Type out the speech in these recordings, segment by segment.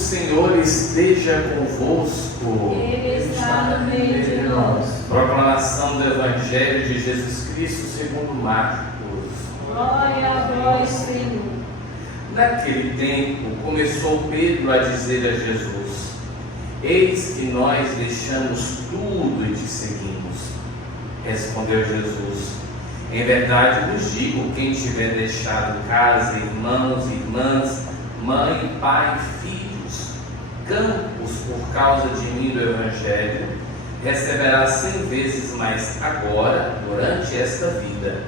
Senhor esteja convosco. Ele está no meio de nós. Proclamação do Evangelho de Jesus Cristo segundo Marcos. Glória a vós, Senhor. Naquele tempo, começou Pedro a dizer a Jesus: Eis que nós deixamos tudo e te seguimos. Respondeu Jesus: Em verdade vos digo, quem tiver deixado casa, irmãos e irmãs, mãe, pai, filhos, campos por causa de mim do Evangelho, receberá 100 vezes mais agora, durante esta vida,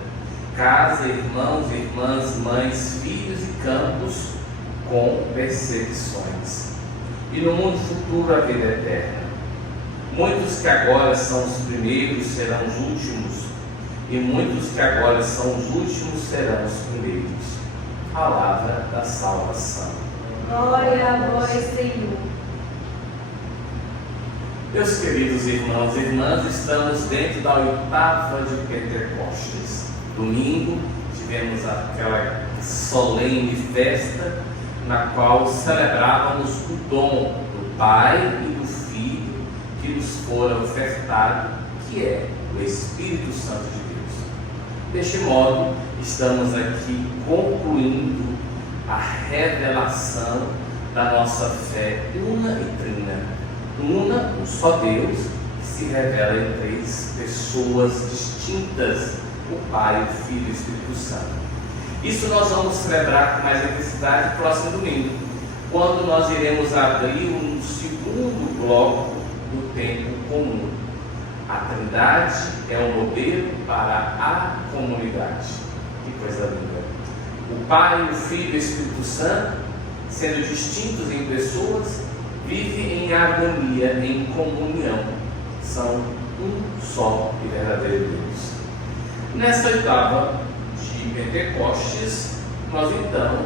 casa, irmãos, irmãs, mães, filhos e campos, com perseguições. E no mundo futuro a vida eterna. Muitos que agora são os primeiros serão os últimos, e muitos que agora são os últimos serão os primeiros. Palavra da salvação. Glória a vós, Senhor. Meus queridos irmãos e irmãs, estamos dentro da 8ª de Pentecostes. Domingo tivemos aquela solene festa na qual celebrávamos o dom do Pai e do Filho que nos fora ofertado, que é o Espírito Santo de Deus. Deste modo, estamos aqui concluindo a revelação da nossa fé una e trina. Una, um só Deus, que se revela em 3 pessoas distintas, o Pai, o Filho e o Espírito Santo. Isso nós vamos celebrar com mais intensidade no próximo domingo, quando nós iremos abrir um segundo bloco do tempo comum. A Trindade é um modelo para a comunidade. Que coisa linda! O Pai, o Filho e o Espírito Santo, sendo distintos em pessoas, vivem em harmonia, em comunhão. São um só e verdadeiro Deus. Nesta 8ª de Pentecostes, nós então,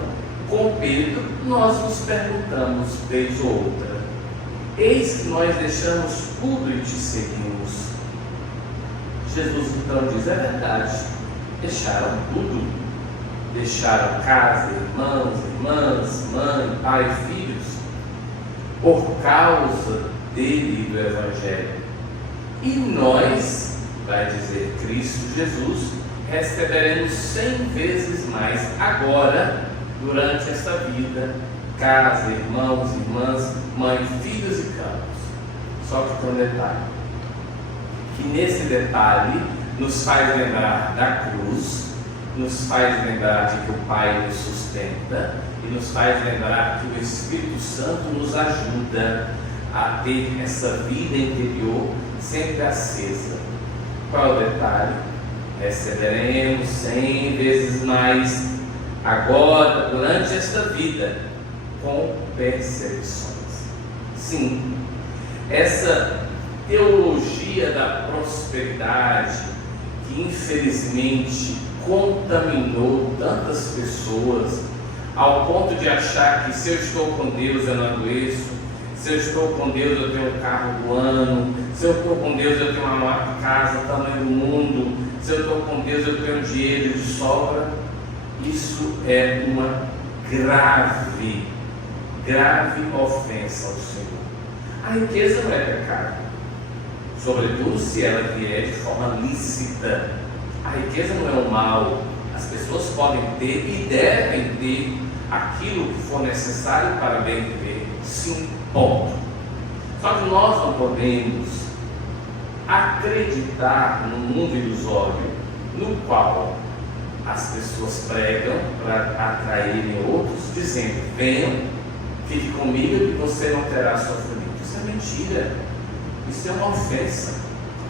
com Pedro, nós nos perguntamos vez ou outra: eis que nós deixamos tudo e te seguimos. Jesus então diz: é verdade, deixaram tudo, deixaram casa, irmãos, irmãs, mãe, pai, filhos, por causa dele e do Evangelho. E nós, vai dizer Cristo Jesus, receberemos 100 vezes mais agora, durante esta vida, casa, irmãos, irmãs, mãe, filhos e campos. Só que tem um detalhe, que nesse detalhe nos faz lembrar da cruz, nos faz lembrar de que o Pai nos sustenta e nos faz lembrar que o Espírito Santo nos ajuda a ter essa vida interior sempre acesa. Qual é o detalhe? Receberemos 100 vezes mais agora, durante esta vida, com perseguições. Sim, essa teologia da prosperidade, que infelizmente contaminou tantas pessoas, ao ponto de achar que se eu estou com Deus eu não adoeço, se eu estou com Deus eu tenho um carro do ano, se eu estou com Deus eu tenho uma casa do tamanho do mundo, se eu estou com Deus eu tenho dinheiro de sobra. Isso é uma grave ofensa ao Senhor. A riqueza não é pecado, sobretudo se ela vier de forma lícita. A riqueza não é um mal. As pessoas podem ter e devem ter aquilo que for necessário para bem viver. Sim, ponto. Só que nós não podemos acreditar no mundo ilusório no qual as pessoas pregam para atraírem outros, dizendo: venham, fique comigo que você não terá sofrimento. Isso é mentira. Isso é uma ofensa.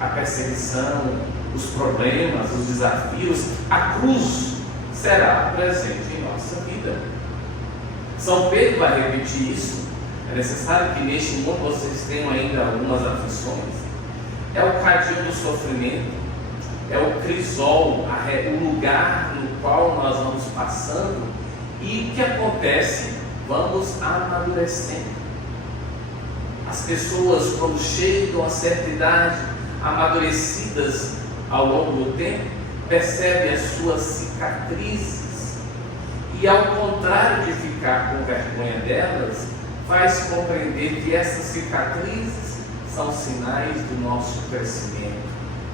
A perseguição, os problemas, os desafios, a cruz será presente em nossa vida. São Pedro vai repetir isso. É necessário que neste mundo vocês tenham ainda algumas aflições. É o cadinho do sofrimento, é o crisol, o lugar no qual nós vamos passando. E o que acontece? Vamos amadurecendo. As pessoas, quando chegam a certa idade, amadurecidas ao longo do tempo, percebem as suas cicatrizes e, ao contrário de ficar com vergonha delas, faz compreender que essas cicatrizes são sinais do nosso crescimento,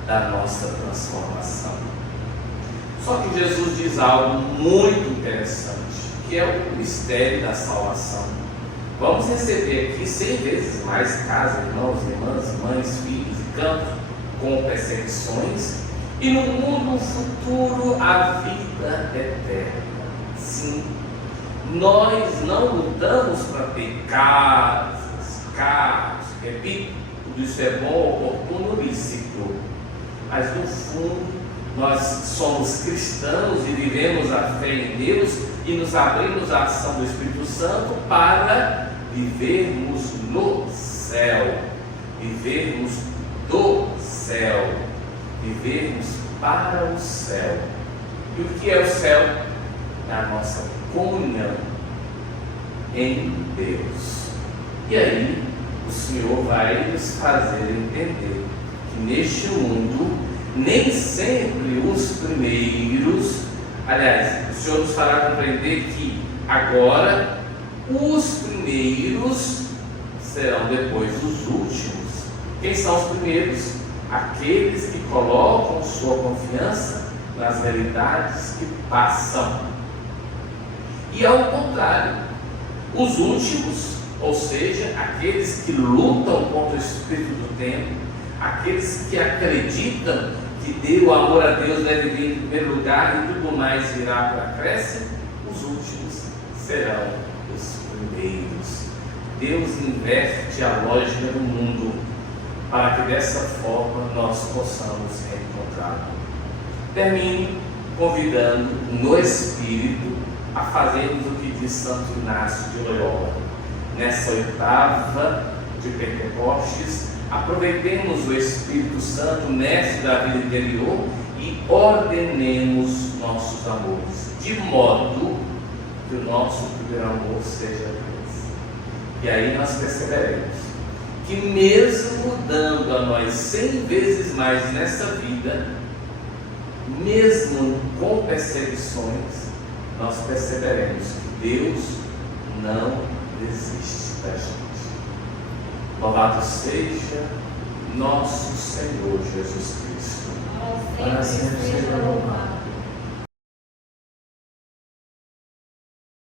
da nossa transformação. Só que Jesus diz algo muito interessante, que é o mistério da salvação. Vamos receber aqui 100 vezes mais casa, irmãos, irmãs, mães, filhos e campos, com perseguições, e no mundo futuro a vida eterna. Sim, nós não lutamos para ter casas, carros, repito, tudo isso é bom, oportuno, lícito, mas no fundo nós somos cristãos e vivemos a fé em Deus e nos abrimos à ação do Espírito Santo para vivermos no céu, vivermos do céu, vivermos para o céu. E o que é o céu? É a nossa comunhão em Deus. E aí o Senhor vai nos fazer entender que neste mundo nem sempre os primeiros, aliás, o Senhor nos fará compreender que agora os primeiros serão depois os últimos. Quem são os primeiros? Aqueles que colocam sua confiança nas realidades que passam. E ao contrário, os últimos, ou seja, aqueles que lutam contra o espírito do tempo, aqueles que acreditam que o amor a Deus deve vir em primeiro lugar e tudo mais virá para acréscimo, os últimos serão os primeiros. Deus inverte a lógica no mundo para que dessa forma nós possamos reencontrá-lo. Termino convidando no Espírito a fazermos o que diz Santo Inácio de Loyola. Nessa oitava de Pentecostes, aproveitemos o Espírito Santo, mestre da vida interior, e ordenemos nossos amores, de modo que o nosso primeiro amor seja Deus. E aí nós perceberemos que mesmo dando a nós 100 vezes mais nessa vida, mesmo com perseguições, nós perceberemos que Deus não desiste da gente. Louvado seja nosso Senhor Jesus Cristo. Para sempre seja louvado.